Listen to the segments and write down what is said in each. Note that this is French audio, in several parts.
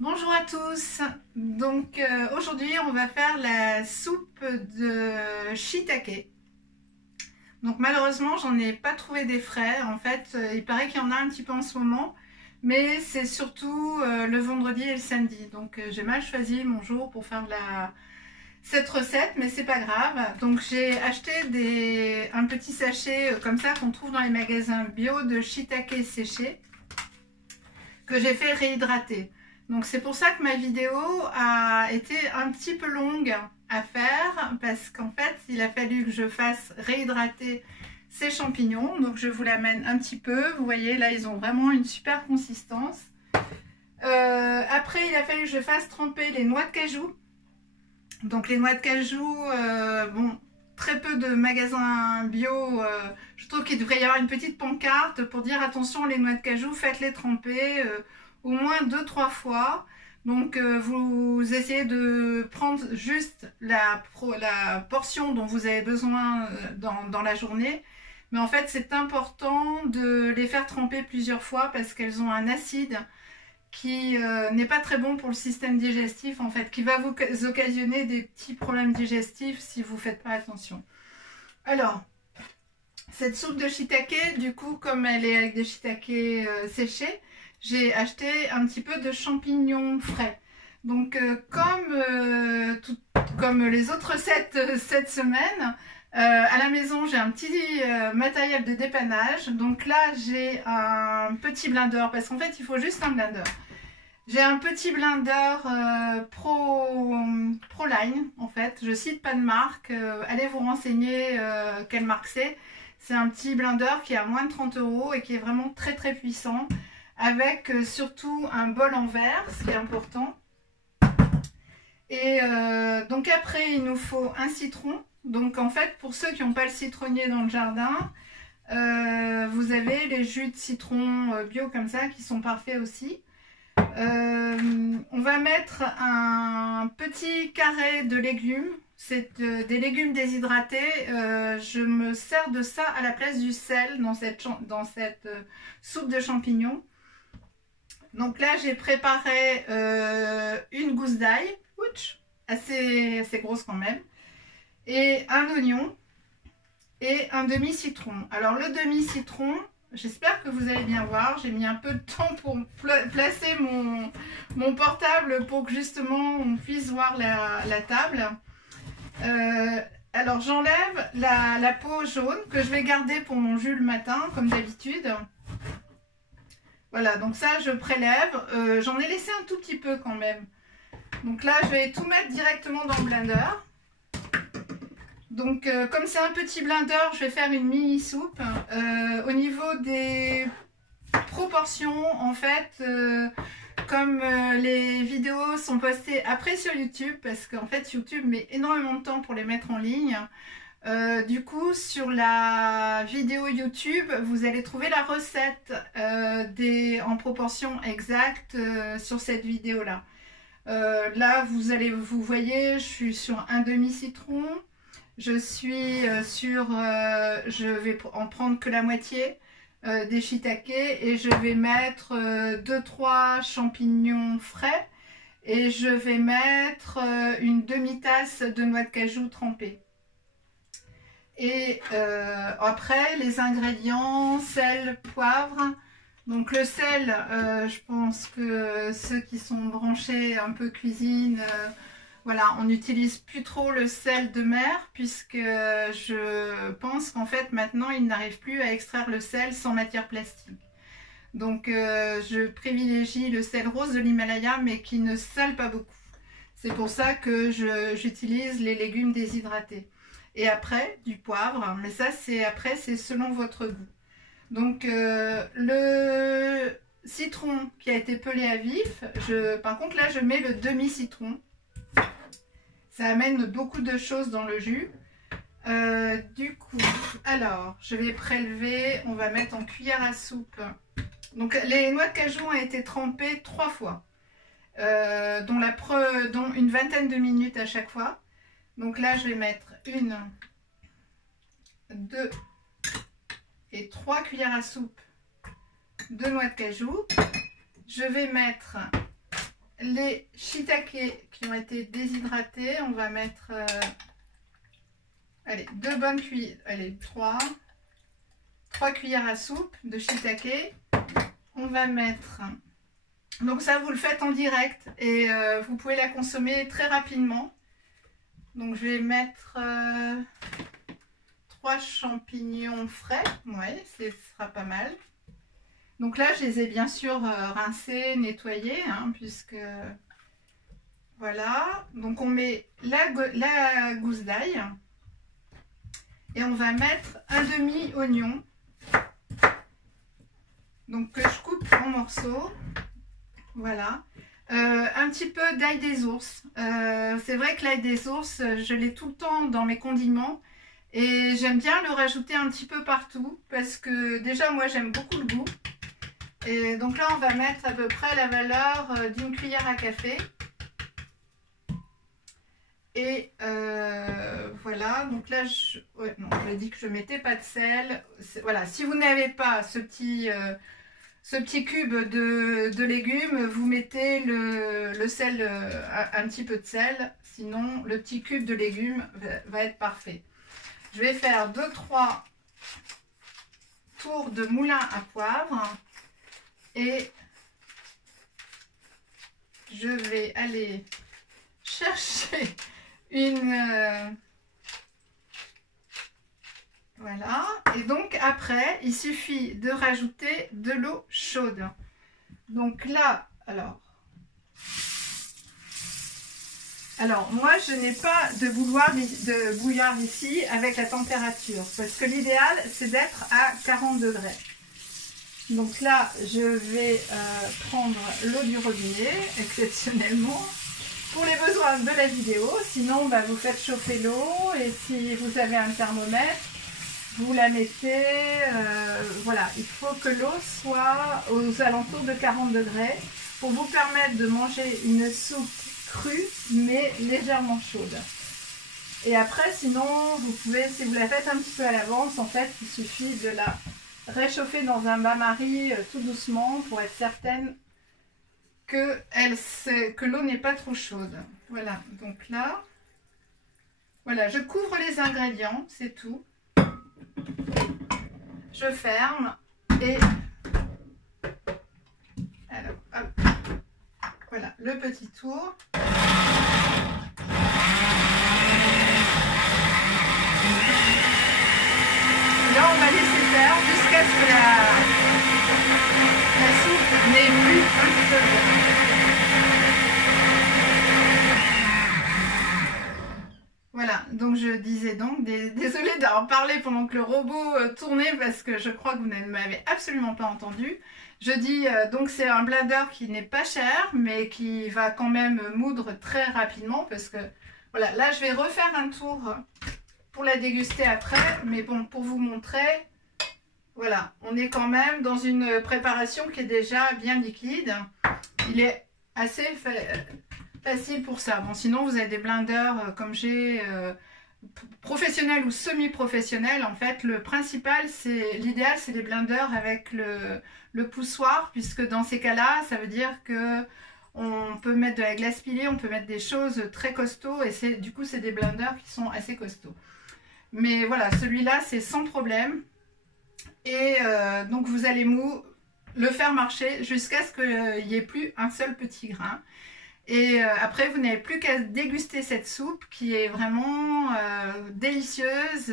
Bonjour à tous. Donc aujourd'hui on va faire la soupe de shiitake. Donc malheureusement j'en ai pas trouvé des frais. En fait il paraît qu'il y en a un petit peu en ce moment, mais c'est surtout le vendredi et le samedi. Donc j'ai mal choisi mon jour pour faire cette recette, mais c'est pas grave. Donc j'ai acheté un petit sachet comme ça qu'on trouve dans les magasins bio de shiitake séché que j'ai fait réhydrater. Donc c'est pour ça que ma vidéo a été un petit peu longue à faire, parce qu'en fait il a fallu que je fasse réhydrater ces champignons. Donc je vous l'amène un petit peu, vous voyez là ils ont vraiment une super consistance. Après il a fallu que je fasse tremper les noix de cajou. Donc les noix de cajou, bon, très peu de magasins bio, je trouve qu'il devrait y avoir une petite pancarte pour dire attention les noix de cajou, faites-les tremper au moins 2-3 fois. Donc vous essayez de prendre juste la portion dont vous avez besoin dans la journée. Mais en fait c'est important de les faire tremper plusieurs fois parce qu'elles ont un acide qui n'est pas très bon pour le système digestif, en fait, qui va vous occasionner des petits problèmes digestifs si vous ne faites pas attention. Alors, cette soupe de shiitake, du coup, comme elle est avec des shiitake séchés, j'ai acheté un petit peu de champignons frais. Donc, comme les autres recettes cette semaine, à la maison, j'ai un petit matériel de dépannage. Donc là, j'ai un petit blender, parce qu'en fait, il faut juste un blender. J'ai un petit blender Proline, en fait. Je cite pas de marque. Allez vous renseigner quelle marque c'est. C'est un petit blender qui est à moins de 30 € et qui est vraiment très très puissant. Avec surtout un bol en verre, ce qui est important. Et donc après, il nous faut un citron. Donc en fait, pour ceux qui n'ont pas le citronnier dans le jardin, vous avez les jus de citron bio comme ça qui sont parfaits aussi. On va mettre un petit carré de légumes. C'est des légumes déshydratés. Je me sers de ça à la place du sel dans cette soupe de champignons. Donc là, j'ai préparé une gousse d'ail, assez grosse quand même, et un oignon et un demi-citron. Alors le demi-citron, j'espère que vous allez bien voir, j'ai mis un peu de temps pour placer mon portable pour que justement on puisse voir la table. Alors j'enlève la peau jaune que je vais garder pour mon jus le matin comme d'habitude. Voilà, donc ça je prélève, j'en ai laissé un tout petit peu quand même. Donc là je vais tout mettre directement dans le blender. Donc comme c'est un petit blender, je vais faire une mini soupe. Au niveau des proportions, en fait, comme les vidéos sont postées après sur YouTube, parce qu'en fait YouTube met énormément de temps pour les mettre en ligne. Du coup, sur la vidéo YouTube, vous allez trouver la recette en proportion exacte sur cette vidéo-là. Là, vous voyez, je suis sur un demi-citron. Je suis je vais en prendre que la moitié des shiitake et je vais mettre 2-3 champignons frais et je vais mettre une demi-tasse de noix de cajou trempée. Et après, les ingrédients, sel, poivre. Donc le sel, je pense que ceux qui sont branchés un peu cuisine, voilà, on n'utilise plus trop le sel de mer puisque je pense qu'en fait maintenant ils n'arrivent plus à extraire le sel sans matière plastique. Donc je privilégie le sel rose de l'Himalaya mais qui ne sale pas beaucoup. C'est pour ça que j'utilise les légumes déshydratés. Et après du poivre, mais ça c'est selon votre goût. Donc le citron qui a été pelé à vif, par contre là je mets le demi-citron. Ça amène beaucoup de choses dans le jus. Du coup, alors, je vais prélever, on va mettre en cuillère à soupe. Donc, les noix de cajou ont été trempées 3 fois, dont une vingtaine de minutes à chaque fois. Donc là, je vais mettre 1, 2 et 3 cuillères à soupe de noix de cajou. Je vais mettre les shiitake qui ont été déshydratés. On va mettre, allez, 2 bonnes cuillères, allez, 3 cuillères à soupe de shiitake. On va mettre, donc ça vous le faites en direct et vous pouvez la consommer très rapidement. Donc je vais mettre 3 champignons frais, ouais, ce sera pas mal. Donc là, je les ai bien sûr rincés, nettoyés, hein, puisque voilà. Donc on met la gousse d'ail et on va mettre un demi-oignon. Donc que je coupe en morceaux. Voilà. Un petit peu d'ail des ours. C'est vrai que l'ail des ours, je l'ai tout le temps dans mes condiments. Et j'aime bien le rajouter un petit peu partout. Parce que déjà, moi, j'aime beaucoup le goût. Et donc là, on va mettre à peu près la valeur d'une cuillère à café. Et voilà, donc là, ouais, non, je dit que je ne mettais pas de sel. Voilà, si vous n'avez pas ce petit cube de légumes, vous mettez le sel, un petit peu de sel. Sinon, le petit cube de légumes va être parfait. Je vais faire 2-3 tours de moulin à poivre. Et je vais aller chercher une... voilà. Et donc après, il suffit de rajouter de l'eau chaude. Donc là, alors moi, je n'ai pas de bouilloire ici avec la température. Parce que l'idéal, c'est d'être à 40 degrés. Donc là, je vais prendre l'eau du robinet, exceptionnellement, pour les besoins de la vidéo. Sinon, bah, vous faites chauffer l'eau et si vous avez un thermomètre, vous la mettez. Voilà, il faut que l'eau soit aux alentours de 40 degrés pour vous permettre de manger une soupe crue, mais légèrement chaude. Et après, sinon, vous pouvez, si vous la faites un petit peu à l'avance, en fait, il suffit de la réchauffer dans un bain-marie tout doucement pour être certaine que l'eau n'est pas trop chaude. Voilà, donc là, voilà, je couvre les ingrédients, c'est tout. Je ferme et alors, hop, voilà, le petit tour. Là, on va laisser faire jusqu'à ce que la soupe n'ait plus un petit peu de... Voilà, donc je disais donc, désolée d'avoir parlé pendant que le robot tournait parce que je crois que vous ne m'avez absolument pas entendu. Je dis donc c'est un blender qui n'est pas cher mais qui va quand même moudre très rapidement parce que voilà, là je vais refaire un tour pour la déguster après, mais bon, pour vous montrer, voilà, on est quand même dans une préparation qui est déjà bien liquide. Il est assez facile pour ça. Bon, sinon vous avez des blenders comme j'ai, professionnels ou semi-professionnels. En fait, le principal, l'idéal, c'est les blenders avec le poussoir, puisque dans ces cas-là, ça veut dire que on peut mettre de la glace pilée, on peut mettre des choses très costauds, et du coup, c'est des blenders qui sont assez costauds. Mais voilà, celui-là, c'est sans problème. Et donc, vous allez le faire marcher jusqu'à ce qu'il n'y ait plus un seul petit grain. Et après, vous n'avez plus qu'à déguster cette soupe qui est vraiment délicieuse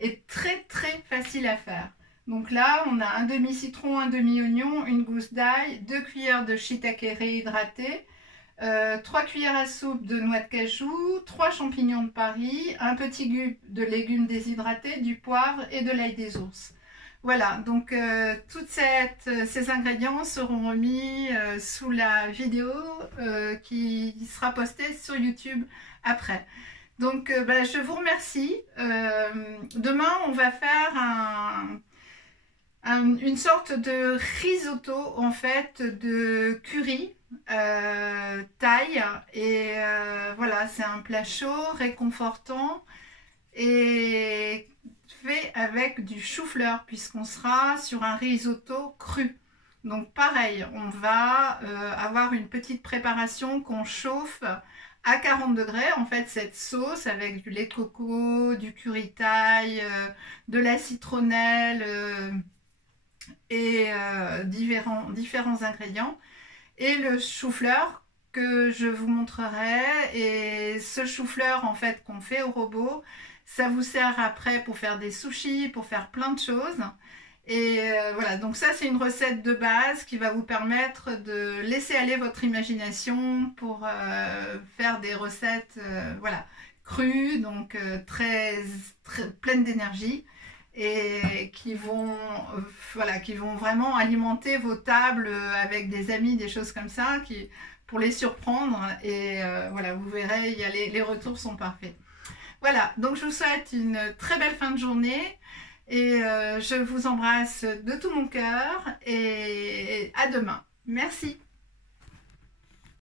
et très très facile à faire. Donc là, on a un demi-citron, un demi-oignon, une gousse d'ail, 2 cuillères de shiitake réhydraté, 3 cuillères à soupe de noix de cajou, 3 champignons de Paris, un petit cube de légumes déshydratés, du poivre et de l'ail des ours. Voilà, donc tous ces ingrédients seront remis sous la vidéo qui sera postée sur YouTube après. Donc je vous remercie. Demain, on va faire une sorte de risotto en fait de curry thaï. Et voilà, c'est un plat chaud, réconfortant et fait avec du chou-fleur puisqu'on sera sur un risotto cru. Donc pareil, on va avoir une petite préparation qu'on chauffe à 40 degrés. En fait, cette sauce avec du lait de coco, du curry-taille, de la citronnelle et différents ingrédients. Et le chou-fleur que je vous montrerai. Et ce chou-fleur en fait qu'on fait au robot, ça vous sert après pour faire des sushis, pour faire plein de choses. Et voilà, donc ça c'est une recette de base qui va vous permettre de laisser aller votre imagination pour faire des recettes voilà, crues, donc très pleines d'énergie et voilà, qui vont vraiment alimenter vos tables avec des amis, des choses comme ça, pour les surprendre. Et voilà, vous verrez, les retours sont parfaits. Voilà, donc je vous souhaite une très belle fin de journée. Et je vous embrasse de tout mon cœur et à demain. Merci.